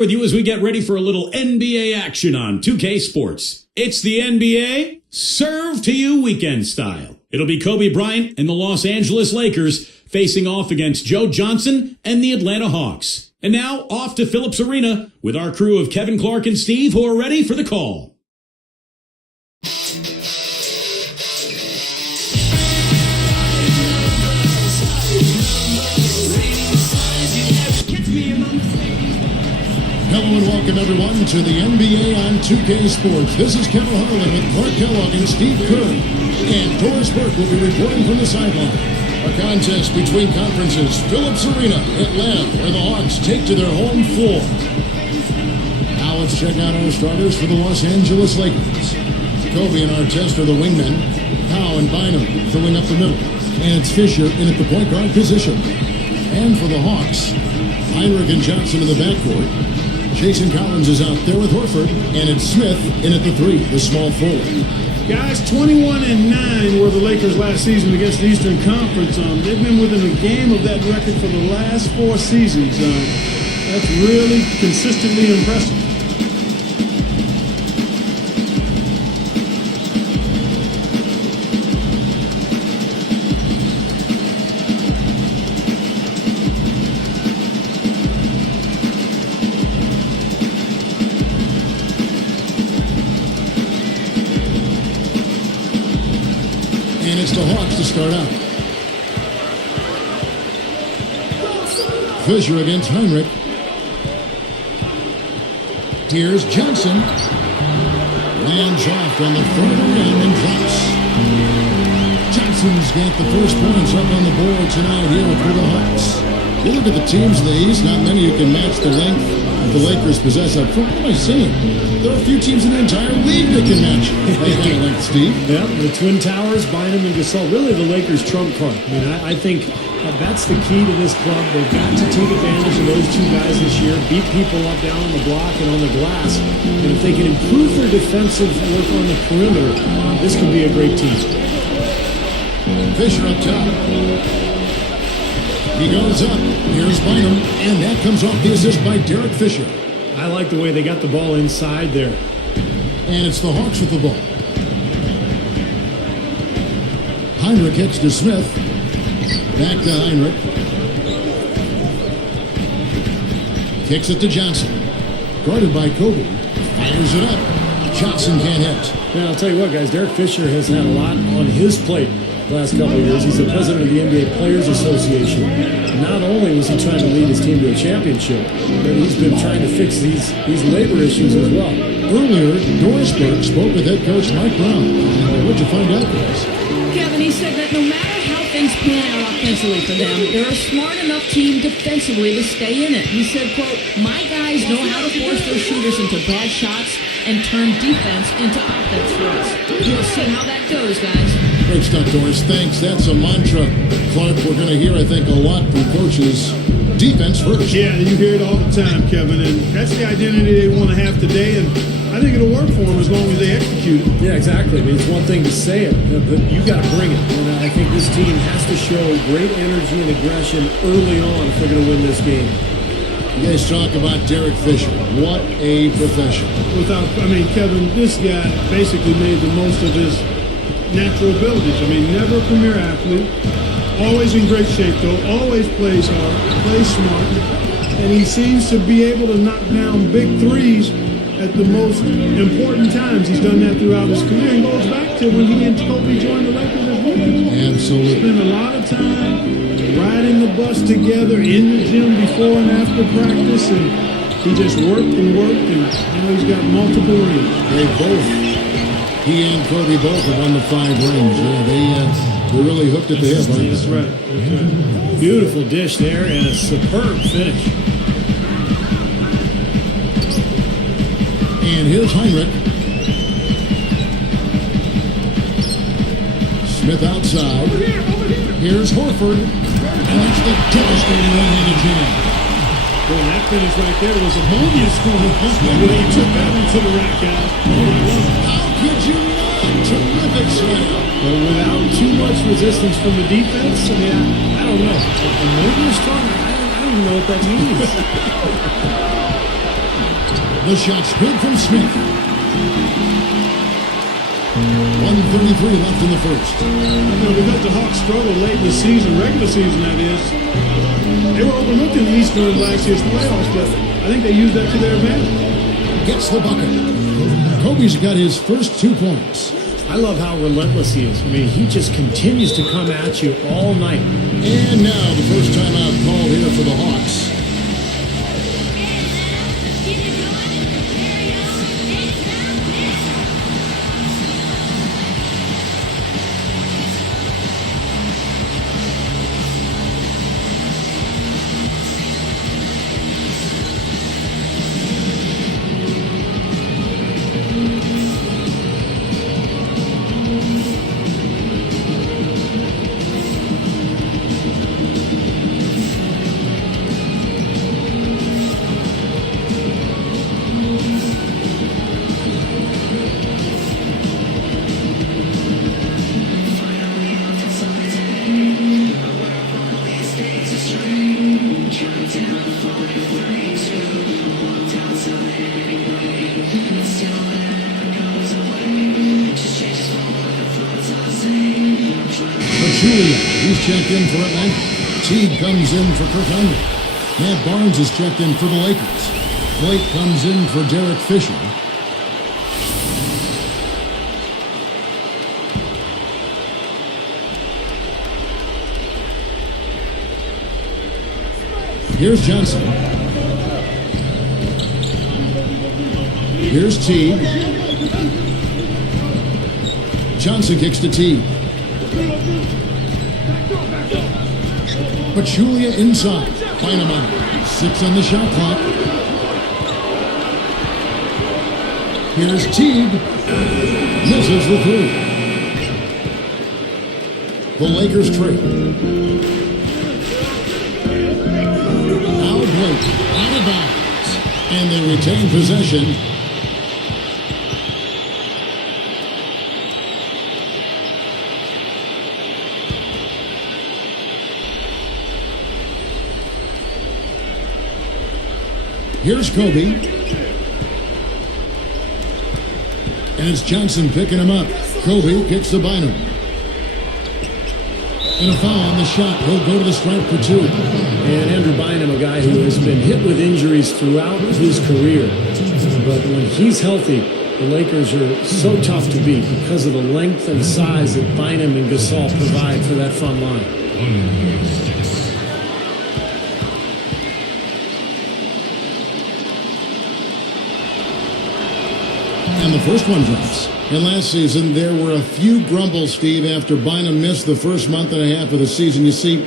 With you as we get ready for a little NBA action on 2K Sports. It's the NBA, served to you weekend style. It'll be Kobe Bryant and the Los Angeles Lakers facing off against Joe Johnson and the Atlanta Hawks. And now off to Phillips Arena with our crew of Kevin, Clark, and Steve who are ready for the call. Hello and welcome everyone to the NBA on 2K Sports. This is Kevin Harlan with Clark Kellogg and Steve Kerr. And Doris Burke will be reporting from the sideline. A contest between conferences, Phillips Arena, Atlanta, where the Hawks take to their home floor. Now let's check out our starters for the Los Angeles Lakers. Kobe and Artest are the wingmen. Powell and Bynum filling up the middle. And it's Fisher in at the point guard position. And for the Hawks, Heinrich and Johnson in the backcourt. Jason Collins is out there with Horford, and it's Smith in at the three, the small forward. Guys, 21-9 were the Lakers last season against the Eastern Conference. They've been within a game of that record for the last 4 seasons. That's really consistently impressive. And it's the Hawks to start out. Fisher against Heinrich. Here's Johnson. Lands off on the front of the rim and drops. Johnson's got the first points up on the board tonight here for the Hawks. You look at the teams in the East, not many who can match the length the Lakers possess up front. What am I saying? There are a few teams in the entire league that can match that kind of length, Steve. Yeah, the Twin Towers, Bynum and Gasol, really the Lakers' trump card. I mean, I think that's the key to this club. They've got to take advantage of those two guys this year, beat people up down on the block and on the glass. And if they can improve their defensive work on the perimeter, this could be a great team. Fisher up top. He goes up. Here's Bynum. And that comes off the assist by Derek Fisher. I like the way they got the ball inside there. And it's the Hawks with the ball. Heinrich kicks to Smith. Back to Heinrich. Kicks it to Johnson. Guarded by Kobe. Fires it up. Johnson can't hit. Yeah, I'll tell you what, guys. Derek Fisher has had a lot on his plate the last couple of years. He's the president of the NBA Players Association. Not only was he trying to lead his team to a championship, but he's been trying to fix these labor issues as well. Earlier, Doris Burke spoke with head coach Mike Brown. What'd you find out, guys? Kevin, he said that no matter how things pan out offensively for them, they're a smart enough team defensively to stay in it. He said, quote, "My guys know how to force their shooters into bad shots and turn defense into offense for us. We'll see how that goes, guys." Great stuff, Doris. Thanks. That's a mantra, Clark, we're going to hear, I think, a lot from coaches. Defense first. Yeah, you hear it all the time, Kevin, and that's the identity they want to have today, and I think it'll work for them as long as they execute it. Yeah, exactly. I mean, it's one thing to say it, but you got to bring it. And I think this team has to show great energy and aggression early on if they're going to win this game. You guys talk about Derek Fisher. What a professional. Kevin, this guy basically made the most of his natural abilities. I mean, never a premier athlete. Always in great shape, though. Always plays hard, plays smart. And he seems to be able to knock down big threes at the most important times. He's done that throughout his career and goes back to when he and Kobe joined the Lakers as well. Absolutely. Spent a lot of time riding the bus together in the gym before and after practice, and he just worked, and now he's got multiple rings. He and Kobe both have won the 5 rings. Yeah, they really hooked at the hip. That's right. Beautiful dish there and a superb finish. And here's Heinrich. Smith outside. Here's Horford. And that's the devastating one-handed jam. Well, that finish right there was ammonia scoring when he took that one to the rack, guys. How could you not? Terrific slam. Well, without too much resistance from the defense, I don't know. Ammonia strong, I don't even know what that means. The shot's good from Smith. 1:33 left in the first. Because the Hawks struggled late in the season, regular season that is, they were overlooked in the East during last year's playoffs, but I think they used that to their advantage. Gets the bucket. Kobe's got his first 2 points. I love how relentless he is. I mean, he just continues to come at you all night. And now the first timeout called here for the Hawks. He's checked in for Atlanta. Teague comes in for Kirk Heinrich. Matt Barnes is checked in for the Lakers. Blake comes in for Derek Fisher. Here's Johnson. Here's Teague. Johnson kicks to Teague. Pachulia inside. Bynum on it. 6 on the shot clock. Here's Teague. Misses the three. The Lakers trail. Now Blake out of bounds. And they retain possession. Here's Kobe. And it's Johnson picking him up. Kobe kicks to Bynum. And a foul on the shot. He'll go to the stripe for 2. And Andrew Bynum, a guy who has been hit with injuries throughout his career. But when he's healthy, the Lakers are so tough to beat because of the length and size that Bynum and Gasol provide for that front line. And the first one drops. And last season, there were a few grumbles, Steve, after Bynum missed the first month and a half of the season. You see,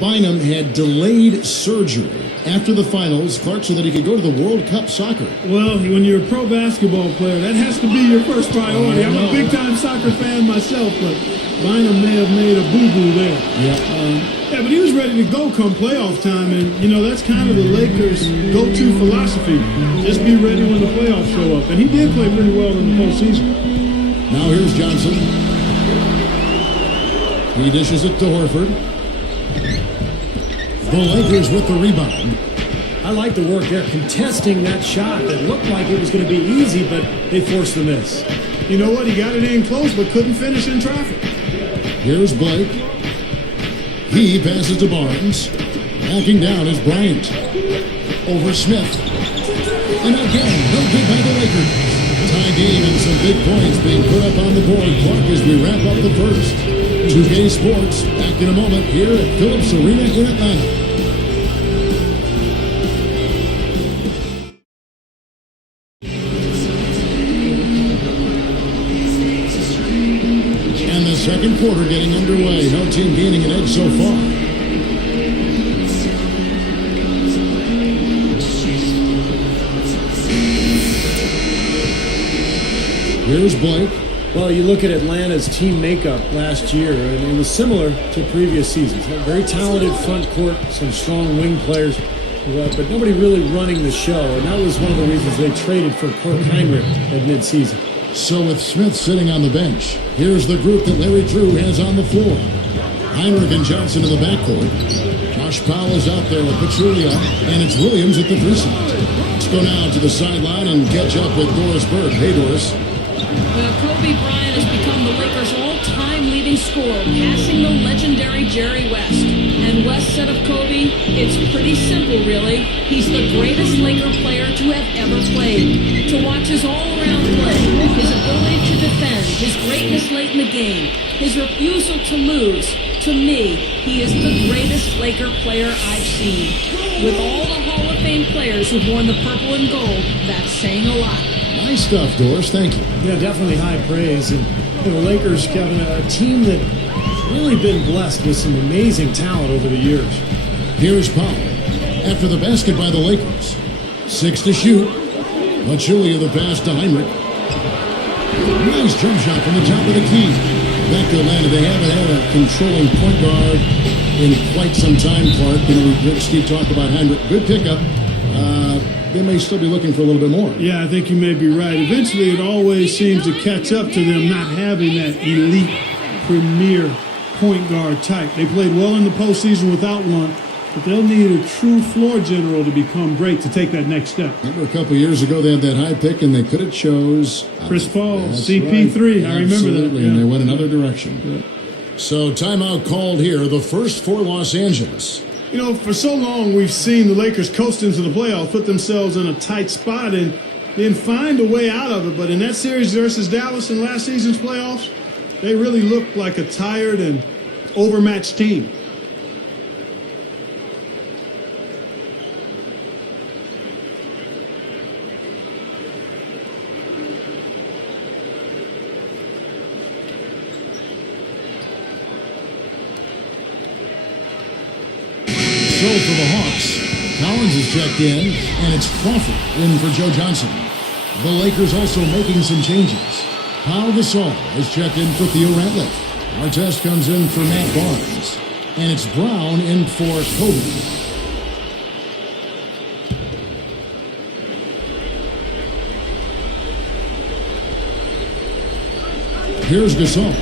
Bynum had delayed surgery after the finals, Clark, so that he could go to the World Cup soccer. Well, when you're a pro basketball player, that has to be your first priority. I'm a big-time soccer fan myself, but Bynum may have made a boo-boo there. Yeah, but he was ready to go come playoff time, and, you know, that's kind of the Lakers' go-to philosophy. Just be ready when the playoffs show up. And he did play pretty well in the postseason. Now here's Johnson. He dishes it to Horford. The Lakers with the rebound. I like the work there, contesting that shot that looked like it was going to be easy, but they forced the miss. You know what? He got it in close, but couldn't finish in traffic. Here's Blake. He passes to Barnes. Backing down is Bryant. Over Smith. And again, no good by the Lakers. Tie game and some big points being put up on the board. Clark, as we wrap up the first. 2K Sports, back in a moment here at Phillips Arena in Atlanta. And the second quarter getting underway. No team gaining an edge so far. Here's Blake. Well, you look at Atlanta's team makeup last year, and it was similar to previous seasons. A very talented front court, some strong wing players, but nobody really running the show. And that was one of the reasons they traded for Kirk Heinrich at midseason. So with Smith sitting on the bench, here's the group that Larry Drew has on the floor. Heinrich and Johnson in the backcourt. Josh Powell is out there with Pachulia, and it's Williams at the 3 slot. Let's go now to the sideline and catch up with Doris Burke. Hey, Doris. Well, Kobe Bryant has become the Lakers' all-time leading scorer, passing the legendary Jerry West. And West said of Kobe, it's pretty simple, really. He's the greatest Laker player to have ever played. To watch his all-around play, his ability to defend, his greatness late in the game, his refusal to lose. To me, he is the greatest Laker player I've seen. With all the Hall of Fame players who've worn the purple and gold, that's saying a lot. Nice stuff, Doris. Thank you. Yeah, definitely high praise. And the Lakers, Kevin, a team that's really been blessed with some amazing talent over the years. Here's Powell. After the basket by the Lakers. 6 to shoot. Pachulia the pass to Heinrich. Nice jump shot from the top of the key. Back to Atlanta. They haven't had a controlling point guard in quite some time, Clark. You know, we heard Steve talk about Heinrich. Good pickup. They may still be looking for a little bit more. Yeah, I think you may be right. Eventually, it always seems to catch up to them not having that elite, premier point guard type. They played well in the postseason without one, but they'll need a true floor general to become great to take that next step. Remember a couple years ago they had that high pick and they could have chose Chris Paul, that's CP3. right. I remember that. Absolutely, Yeah. and they went another direction. Yeah. So timeout called here, the first for Los Angeles. You know, for so long we've seen the Lakers coast into the playoffs, put themselves in a tight spot, and then find a way out of it. But in that series versus Dallas in last season's playoffs, they really looked like a tired and overmatched team. So for the Hawks, Collins is checked in, and it's Crawford in for Joe Johnson. The Lakers also making some changes. Pau Gasol is checked in for Theo Ratliff. Artest comes in for Matt Barnes, and it's Brown in for Kobe. Here's Gasol.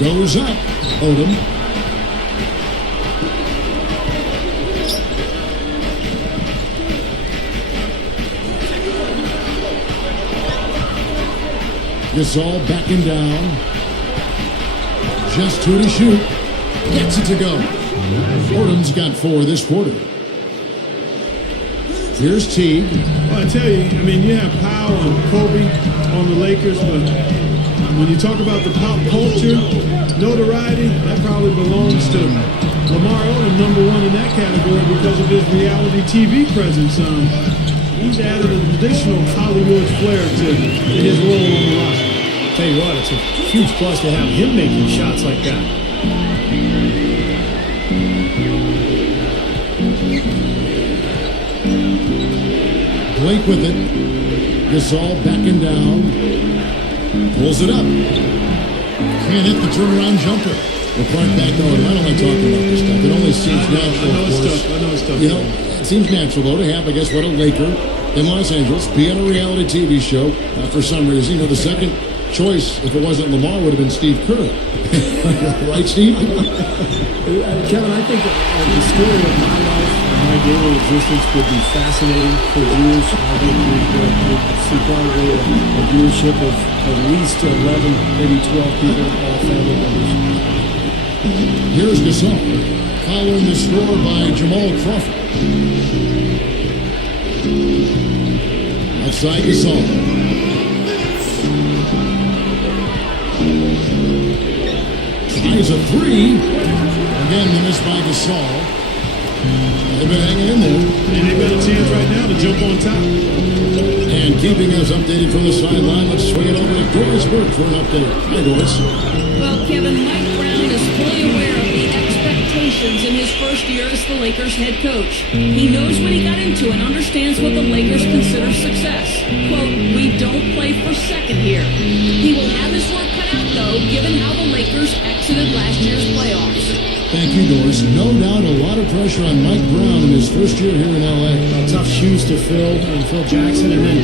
Goes up. Odom. Gasol backing down. Just 2 to shoot. Gets it to go. Odom's got 4 this quarter. Here's Teague. Well, I tell you, I mean, you have Powell and Kobe on the Lakers, but when you talk about the pop culture, notoriety, that probably belongs to Lamar Odom, number 1 in that category because of his reality TV presence. He's added an additional Hollywood flair to his role on the roster. Tell you what, it's a huge plus to have him making shots like that. Blake with it. Gasol backing down. Pulls it up. Can't hit the turnaround jumper. Well, Clark back going, I don't like talking about this stuff. It only seems natural, I know of it's course. tough. I know it's tough. You know, it seems natural, though, to have, I guess, what a Laker in Los Angeles be on a reality TV show for some reason. You know, the second choice, if it wasn't Lamar, would have been Steve Kerr. Right, Steve? Kevin, I think the story of my life and my daily existence would be fascinating for viewers. I think we'd see probably a viewership of at least 11, maybe 12 people, all family members. Here's Gasol, following the score by Jamal Crawford. Outside Gasol. Tries a 3. Again, the miss by Gasol. They've been hanging in there. And they've got a chance right now to jump on top. And keeping us updated from the sideline, let's swing it over to Doris Burke for an update. Hi, Doris. Well, Kevin, Mike Brown is fully aware of the expectations in his first year as the Lakers head coach. He knows what he got into and understands what the Lakers consider success. Quote, we don't play for second here. He will have his work cut out, though, given how the Lakers exited last year's playoffs. Thank you, Doris. No doubt a lot of pressure on Mike Brown in his first year here in L.A. I'll tough shoes to fill and Phil Jackson, and then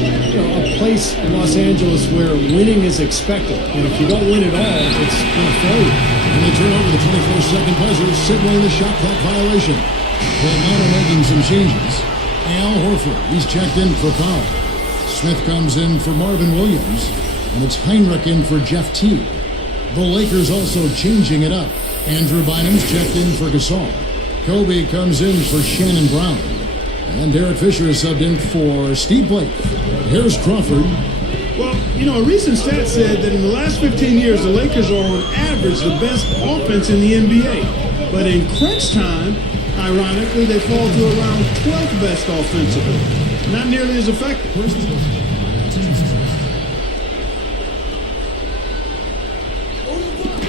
a place in Los Angeles where winning is expected. And if you don't win at all, it's a failure. And they turn over the 24-second buzzer, signaling the shot clock violation. Well, now they're making some changes. Al Horford, he's checked in for foul. Smith comes in for Marvin Williams, and it's Heinrich in for Jeff Teague. The Lakers also changing it up. Andrew Bynum's checked in for Gasol. Kobe comes in for Shannon Brown. And Derek Fisher is subbed in for Steve Blake. Here's Crawford. Well, a recent stat said that in the last 15 years, the Lakers are on average the best offense in the NBA. But in crunch time, ironically, they fall to around 12th best offensively. Not nearly as effective.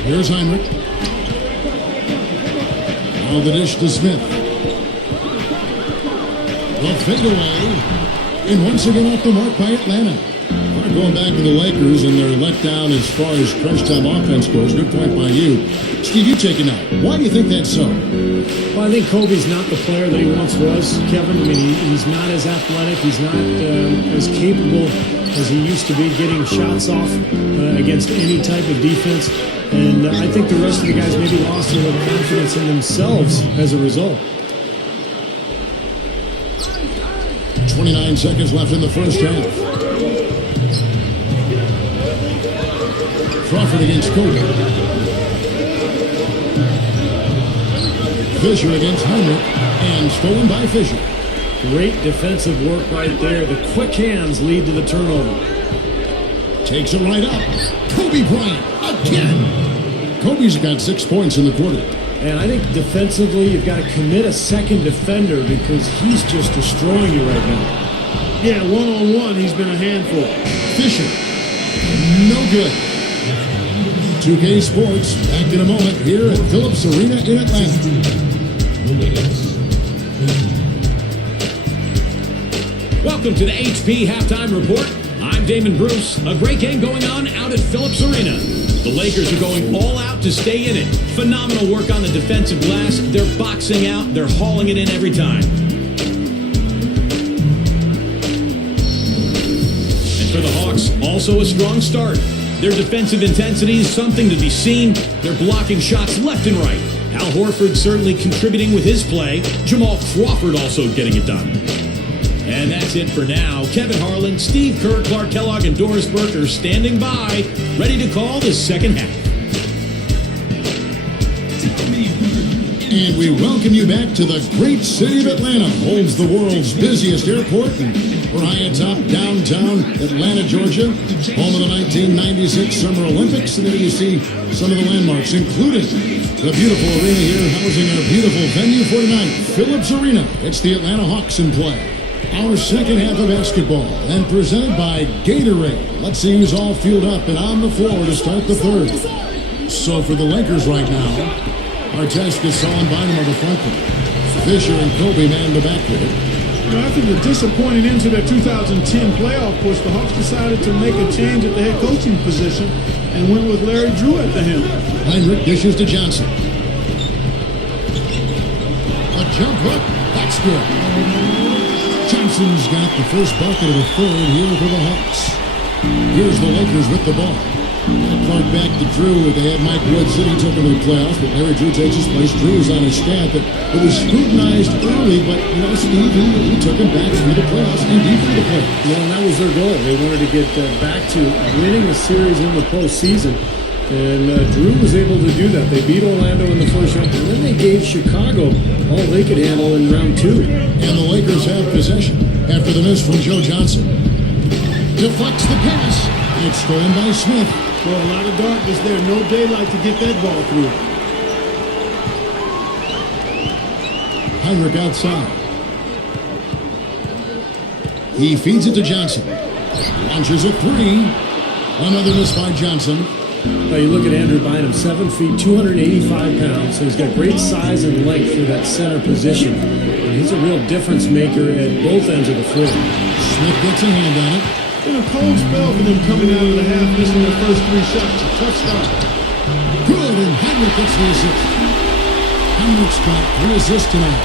Here's Heinrich. Now the dish to Smith. The fadeaway. And once again off the mark by Atlanta. Going back to the Lakers and their letdown as far as crunch time offense goes. Good point by you. Steve, you take it now. Why do you think that's so? Well, I think Kobe's not the player that he once was, Kevin. I mean, he's not as athletic. He's not as capable as he used to be getting shots off against any type of defense. And I think the rest of the guys maybe lost a little confidence in themselves as a result. 29 seconds left in the first half. Crawford against Kobe. Fisher against Heinrich, and stolen by Fisher. Great defensive work right there. The quick hands lead to the turnover. Takes it right up. Kobe Bryant again. Kobe's got 6 points in the quarter. And I think defensively, you've got to commit a second defender because he's just destroying you right now. Yeah, one-on-one, he's been a handful. Fisher, no good. 2K Sports, back in a moment here at Phillips Arena in Atlanta. Welcome to the HP Halftime Report. I'm Damon Bruce. A great game going on out at Phillips Arena. The Lakers are going all out to stay in it. Phenomenal work on the defensive glass. They're boxing out. They're hauling it in every time. And for the Hawks, also a strong start. Their defensive intensity is something to be seen. They're blocking shots left and right. Al Horford certainly contributing with his play. Jamal Crawford also getting it done. And that's it for now. Kevin Harlan, Steve Kerr, Clark Kellogg, and Doris Burke are standing by, ready to call the second half. And we welcome you back to the great city of Atlanta. Holds the world's busiest airport. And we're high atop downtown Atlanta, Georgia. Home of the 1996 Summer Olympics. And there you see some of the landmarks, including the beautiful arena here housing our beautiful venue for tonight, Phillips Arena. It's the Atlanta Hawks in play. Our second half of basketball, and presented by Gatorade. Let's see who's all fueled up and on the floor to start the third. So for the Lakers right now, Artest, Gasol, and Bynum are the front court. Fisher and Kobe man the backcourt. After the disappointing end to their 2010 playoff push, the Hawks decided to make a change at the head coaching position and went with Larry Drew at the helm. Heinrich dishes to Johnson. A jump hook, that's good. Johnson's got the first bucket of the third here for the Hawks. Here's the Lakers with the ball. Clark back to Drew. They had Mike Woods in. He took him to the playoffs, but Larry Drew takes his place. Drew's on his staff. It was scrutinized early, but, Steve, he took him back through the playoffs and deep through the playoffs. Well, and that was their goal. They wanted to get back to winning a series in the postseason. And Drew was able to do that. They beat Orlando in the first round, and then they gave Chicago all they could handle in round two. And the Lakers have possession after the miss from Joe Johnson. Deflects the pass. It's stolen by Smith. Well, a lot of darkness there. No daylight to get that ball through. Heinrich outside. He feeds it to Johnson. Launches a three. Another miss by Johnson. Well, you look at Andrew Bynum, 7 feet, 285 pounds, so he's got great size and length for that center position. And he's a real difference maker at both ends of the floor. Smith gets a hand on it. Been a cold spell for them coming out of the half, missing their first 3 shots. A tough start. Good, and Heinrich gets the assist. Heinrich's got 3 assists tonight.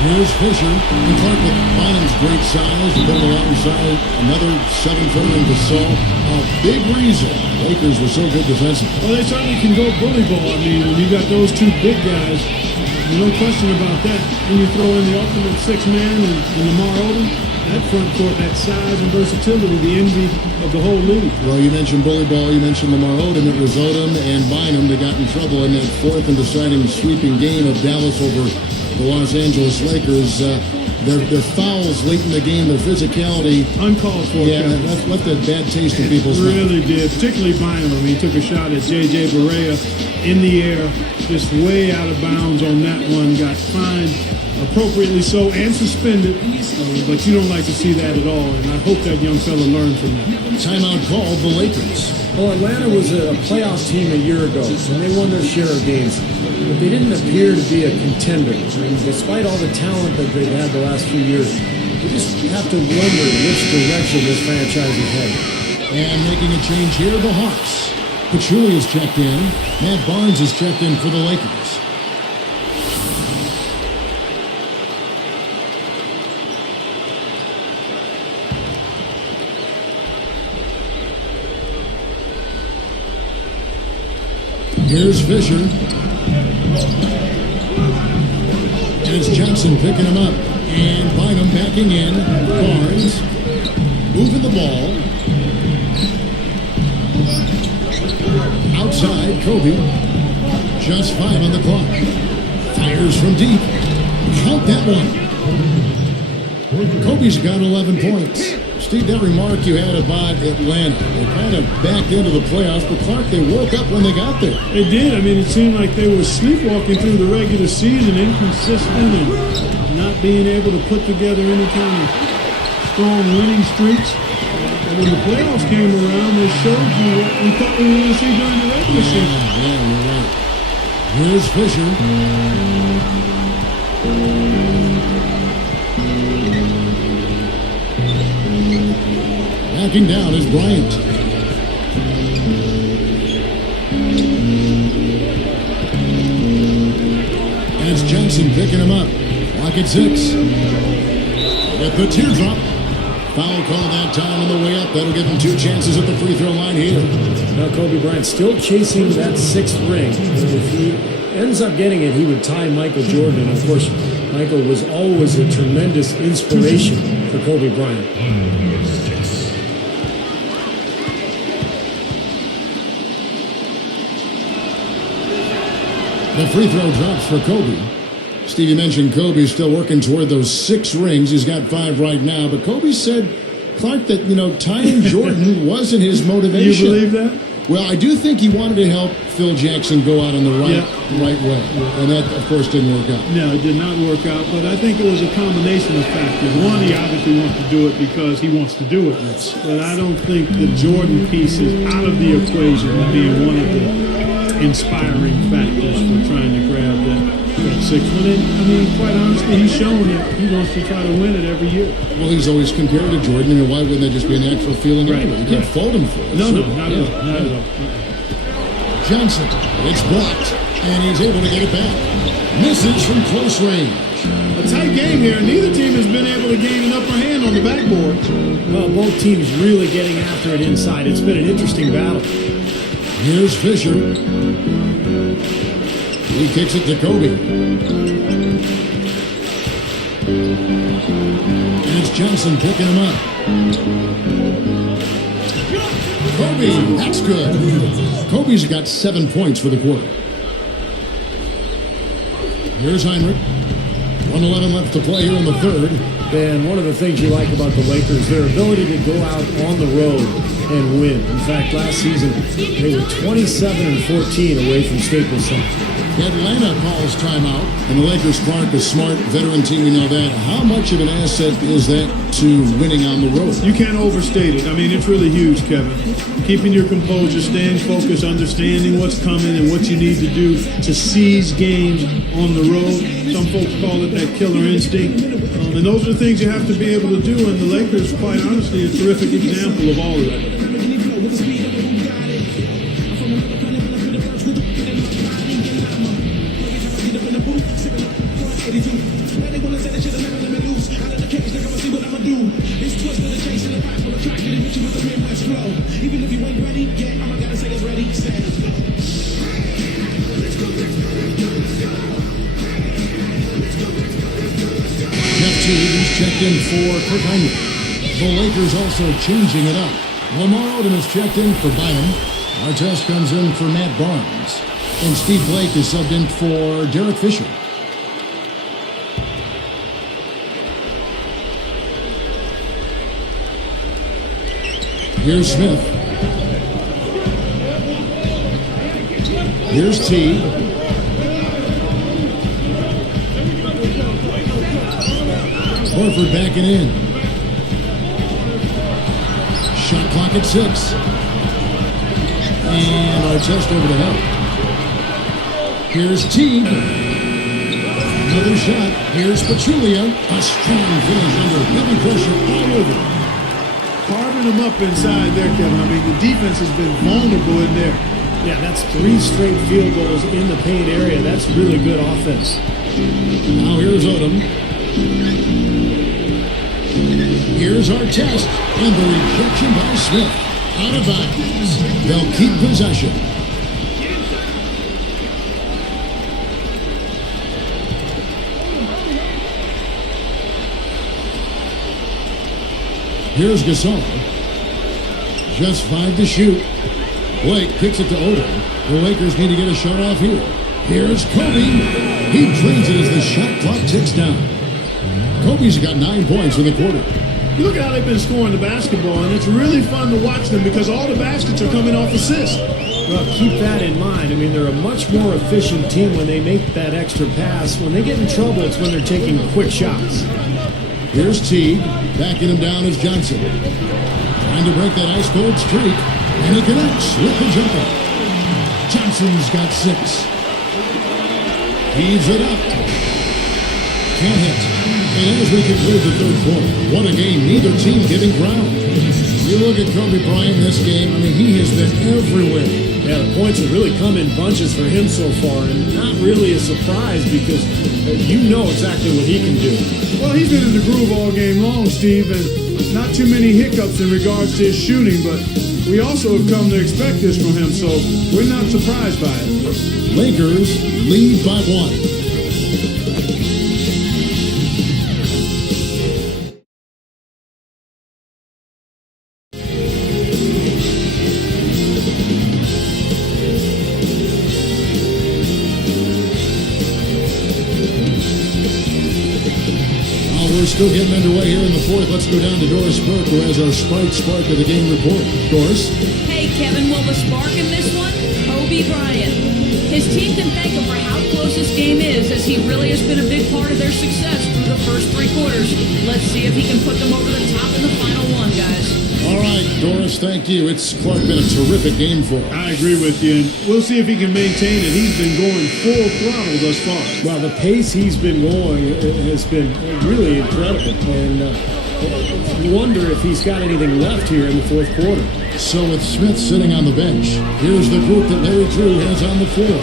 Here's Fisher. And Clark with Bynum's great size. Put him alongside another 7-footer in Gasol. A big reason Lakers were so good defensively. Well, they certainly can go bully ball. I mean, when you got those two big guys, there's no question about that. When you throw in the ultimate six-man and Lamar Odom, that front court, that size and versatility, the envy of the whole league. Well, you mentioned bully ball, you mentioned Lamar Odom. It was Odom and Bynum that got in trouble in that fourth and deciding sweeping game of Dallas over the Los Angeles Lakers. Their fouls late in the game, their physicality. Uncalled for. Yeah, that left that bad taste in people's mouth. Really did, particularly Bynum. I mean, he took a shot at J.J. Barea in the air, just way out of bounds on that one. Got fined appropriately so and suspended, but you don't like to see that at all, and I hope that young fella learned from that. Timeout called the Lakers. Well, Atlanta was a playoff team a year ago, and they won their share of games. But they didn't appear to be a contender. And despite all the talent that they've had the last few years, you just have to wonder which direction this franchise is heading. And making a change here, the Hawks. Patchouli is checked in. Matt Barnes is checked in for the Lakers. Here's Fisher. And it's Johnson picking him up. And Bynum backing in. Barnes moving the ball. Outside, Kobe. Just 5 on the clock. Fires from deep. Count that one. Kobe's got 11 points. Steve, that remark you had about Atlanta, they kind of backed into the playoffs, but Clark, they woke up when they got there. They did. I mean, it seemed like they were sleepwalking through the regular season, inconsistent and not being able to put together any kind of strong winning streaks. And when the playoffs came around, they showed you what we thought we were going to see during the regular season. Yeah, you're right. Here's Fisher. Backing down is Bryant. And it's Johnson picking him up. Clock at 6. With the teardrop. Foul call that time on the way up. That'll give him 2 chances at the free throw line here. Now Kobe Bryant still chasing that 6th ring. If he ends up getting it, he would tie Michael Jordan. And of course, Michael was always a tremendous inspiration for Kobe Bryant. The free throw drops for Kobe. Stevie mentioned Kobe's still working toward those 6 rings. He's got 5 right now. But Kobe said, Clark, that, tying Jordan wasn't his motivation. You believe that? Well, I do think he wanted to help Phil Jackson go out in the right way. And that, of course, didn't work out. No, it did not work out. But I think it was a combination of factors. One, he obviously wants to do it because he wants to do it. Yes. But I don't think the Jordan piece is out of the equation as being one of the inspiring factors for trying to grab that 6th one. And, I mean, quite honestly, he's shown that he wants to try to win it every year. Well, he's always compared to Jordan, and why wouldn't that just be a natural feeling anyway? You can't fault him for it. No, not at all. Not at all. Johnson, it's blocked, and he's able to get it back. Misses from close range. A tight game here. Neither team has been able to gain an upper hand on the backboard. Well, both teams really getting after it inside. It's been an interesting battle. Here's Fisher. He kicks it to Kobe. And it's Johnson picking him up. Kobe, that's good. Kobe's got 7 points for the quarter. Here's Heinrich. 1:11 left to play here in the 3rd. And one of the things you like about the Lakers, their ability to go out on the road and win. In fact, last season, they were 27-14 away from Staples Center. Atlanta calls timeout, and the Lakers, Clark, a smart veteran team, we know that. How much of an asset is that to winning on the road? You can't overstate it. I mean, it's really huge, Kevin. Keeping your composure, staying focused, understanding what's coming and what you need to do to seize games on the road. Some folks call it that killer instinct. And those are the things you have to be able to do, and the Lakers, quite honestly, a terrific example of all of that. I'ma do is twist to the chase and the rap full of track and hit you with the Midwest flow. Even if you ain't ready yet, I'ma gotta say it's ready. Say, Jeff Teague is checked in for Kurt Heinrich. The Lakers also changing it up. Lamar Odom is checked in for Bynum. Artest comes in for Matt Barnes. And Steve Blake is subbed in for Derek Fisher. Here's Smith. Here's Teague. Horford backing in. Shot clock at 6. And Artest over the help. Here's Teague. Another shot. Here's Pachulia. A strong finish under heavy pressure all over. Carving them up inside there, Kevin. I mean, the defense has been vulnerable in there. Yeah, that's 3 straight field goals in the paint area. That's really good offense. Now here's Odom. Here's Artest. And the rejection by Smith. Out of bounds. They'll keep possession. Here's Gasol. Just 5 to shoot. Blake kicks it to Odom. The Lakers need to get a shot off here. Here's Kobe. He drains it as the shot clock ticks down. Kobe's got 9 points in the quarter. You look at how they've been scoring the basketball, and it's really fun to watch them because all the baskets are coming off assists. Well, keep that in mind. I mean, they're a much more efficient team when they make that extra pass. When they get in trouble, it's when they're taking quick shots. Here's Teague. Backing him down is Johnson. Trying to break that ice-cold streak. And he connects with the jumper. Johnson's got 6. Heaves it up. Can't hit. And as we conclude the third quarter, what a game. Neither team giving ground. You look at Kobe Bryant in this game, I mean, he has been everywhere. Yeah, the points have really come in bunches for him so far, and not really a surprise because you know exactly what he can do. Well, he's been in the groove all game long, Steve, and not too many hiccups in regards to his shooting, but we also have come to expect this from him, so we're not surprised by it. Lakers lead by 1. We're still getting underway here in the fourth. Let's go down to Doris Burke, who has our spark of the game report. Doris? Hey, Kevin, well, the spark in this one, Kobe Bryant. His team can thank him for how close this game is, as he really has been a big part of their success through the first 3 quarters. Let's see if he can put them over the top in the final one, guys. All right, Doris, thank you. It's Clark been a terrific game for him. I agree with you, and we'll see if he can maintain it. He's been going full throttle thus far. Well, the pace he's been going has been really incredible, and you wonder if he's got anything left here in the fourth quarter. So with Smith sitting on the bench, here's the group that Larry Drew has on the floor.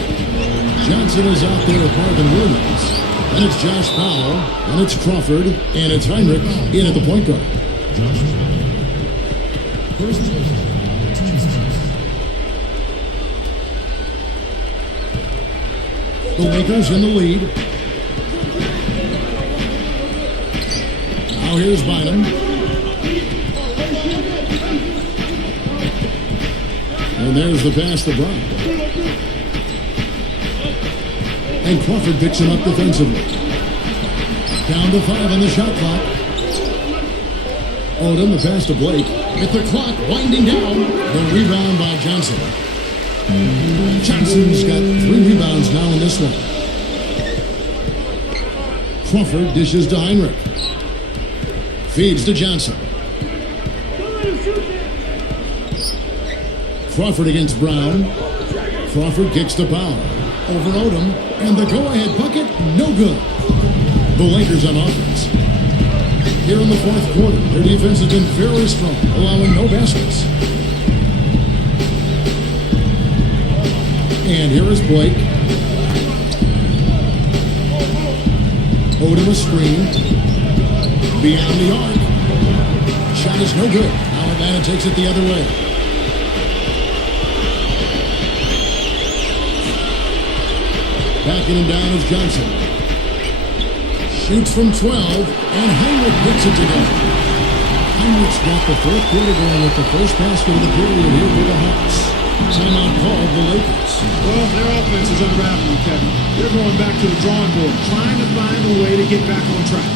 Johnson is out there with Marvin Williams. Then it's Josh Powell, and it's Crawford, and it's Heinrich in at the point guard. The Lakers in the lead. Now here's Bynum. And there's the pass to Brown. And Crawford picks him up defensively. Down to 5 on the shot clock. Odom, the pass to Blake. With the clock winding down, the rebound by Johnson. Johnson's got 3 rebounds now in this one. Crawford dishes to Heinrich. Feeds to Johnson. Crawford against Brown. Crawford kicks to Powell. Over Odom. And the go-ahead bucket, no good. The Lakers on offense. Here in the fourth quarter, their defense has been very strong, allowing no baskets. And here is Blake. Odom a screen. Beyond the arc. shot is no good. Now Atlanta takes it the other way. Backing him down is Johnson. Shoots from 12, and Heinrich gets it to go. Heinrich's got the fourth quarter going with the first basket of the period here for the Hawks. Timeout called the Lakers. Well, their offense is unraveling, Kevin. They're going back to the drawing board, trying to find a way to get back on track.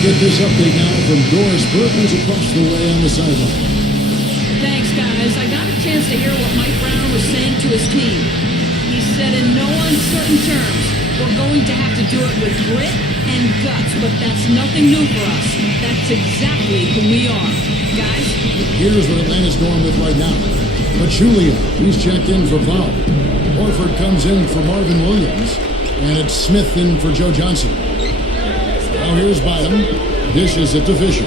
Get this update now from Doris Burke, who's across the way on the sideline. Thanks, guys. I got a chance to hear what Mike Brown was saying to his team. He said in no uncertain terms, we're going to have to do it with grit and guts, but that's nothing new for us. That's exactly who we are. Guys? Here's what Atlanta's going with right now. Pachulia, he's checked in for foul. Horford comes in for Marvin Williams, and it's Smith in for Joe Johnson. Now here's Bynum. Dishes it to Fisher.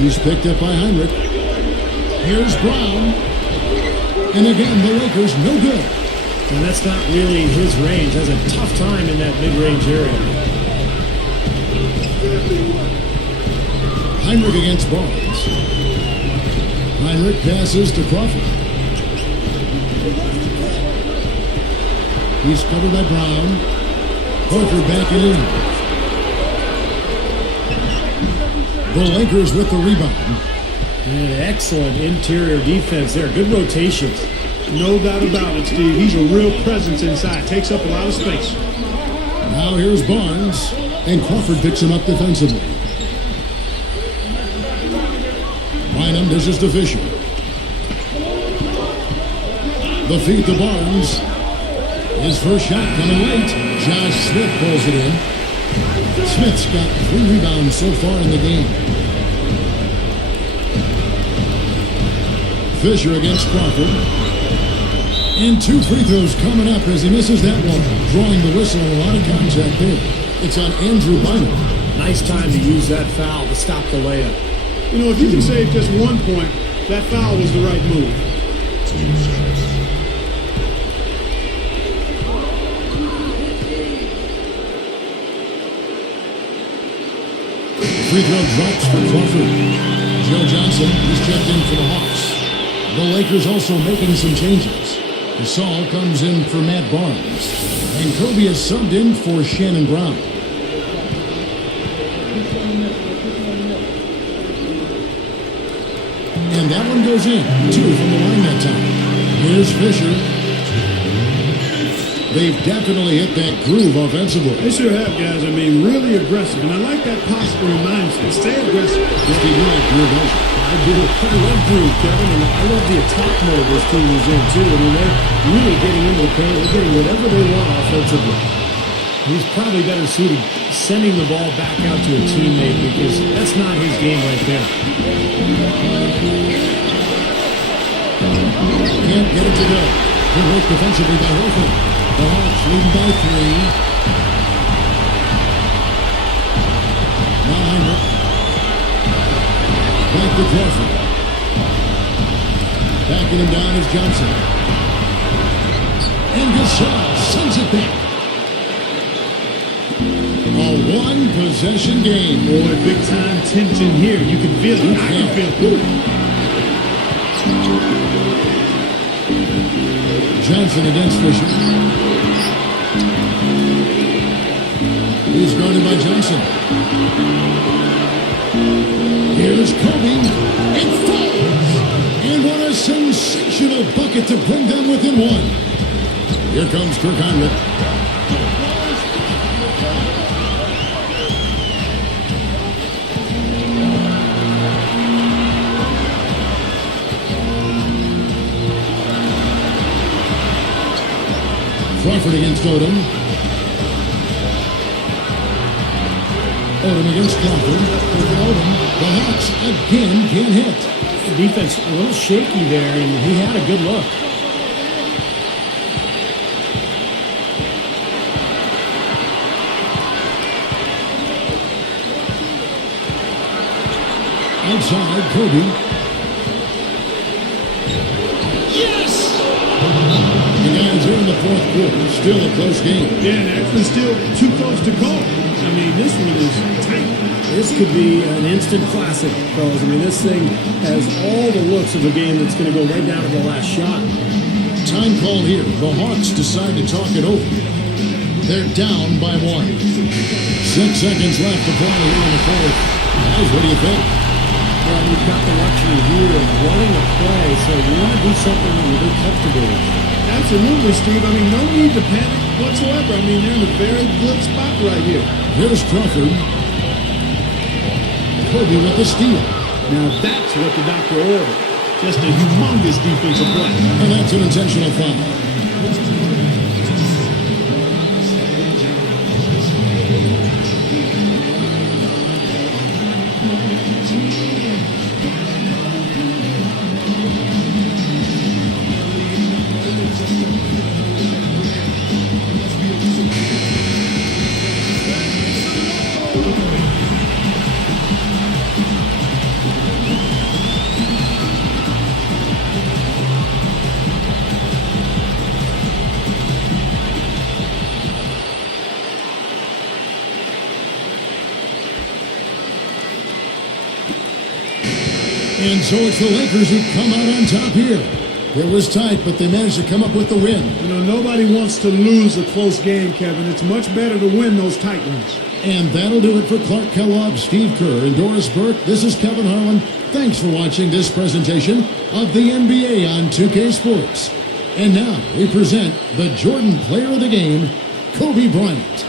He's picked up by Heinrich. Here's Brown. And again, the Lakers no good. And that's not really his range. Has a tough time in that mid-range area. Heinrich against Barnes. Heinrich passes to Crawford. He's covered by Brown. Horford backing in. The Lakers with the rebound. And excellent interior defense there. Good rotations. No doubt about it, Steve. He's a real presence inside. Takes up a lot of space. Now here's Barnes. And Crawford picks him up defensively. Bynum dishes to Fisher. The feed to Barnes. His first shot coming late. Josh Smith pulls it in. Smith's got 3 rebounds so far in the game. Fisher against Crawford. And 2 free throws coming up as he misses that one. Drawing the whistle and a lot of contact there. It's on Andrew Bynum. Nice time to use that foul to stop the layup. You know, if you can save just 1 point, that foul was the right move. Free throw drops for Crawford. Joe Johnson is checked in for the Hawks. The Lakers also making some changes. Gasol comes in for Matt Barnes. And Kobe is subbed in for Shannon Brown. And that one goes in. 2 from the line that time. Here's Fisher. They've definitely hit that groove offensively. They sure have, guys. I mean, really aggressive. And I like that posture and mindset. Stay aggressive. Steve, you like groove, don't you? I do. I love groove, Kevin, and I love the attack mode this team is in, too. I mean, they're really getting into the paint. They're getting whatever they want offensively. He's probably better suited sending the ball back out to a teammate because that's not his game right there. Can't get it to go. Good work defensively by Horford. The Hawks leading by 3. Now Heinrich. Back to Crawford. Backing him down is Johnson. And Gasol sends it back. A 1-possession game. Boy, big time tension here. You can feel it. I can feel it. Johnson against Fisher. He's guarded by Johnson. Here's Kobe. It falls. And what a sensational bucket to bring them within 1. Here comes Kirk Heinrich. Crawford against Odom. Odom against Crawford. Odom. The Hawks again can't hit. The defense a little shaky there, and he had a good look. Outside, Kobe. The guys here in the fourth quarter. Still a close game. Yeah, and actually still too close to call. I mean, this one is tight. This could be an instant classic, fellas. I mean, this thing has all the looks of a game that's going to go right down to the last shot. Time call here. The Hawks decide to talk it over. They're down by 1. 6 seconds left to play here in the fourth. Guys, what do you think? Well, you've got the luxury here of running a play, so you want to do something that you're very comfortable with. Absolutely, Steve. I mean, no need to panic whatsoever. I mean, they're in a very good spot right here. Here's Crawford. Kobe with the steal. Now that's what the doctor ordered. Just a humongous defensive play. And that's an intentional foul. And so it's the Lakers who come out on top here. It was tight, but they managed to come up with the win. You know, nobody wants to lose a close game, Kevin. It's much better to win those tight ones. And that'll do it for Clark Kellogg, Steve Kerr, and Doris Burke. This is Kevin Harlan. Thanks for watching this presentation of the NBA on 2K Sports. And now we present the Jordan Player of the Game, Kobe Bryant.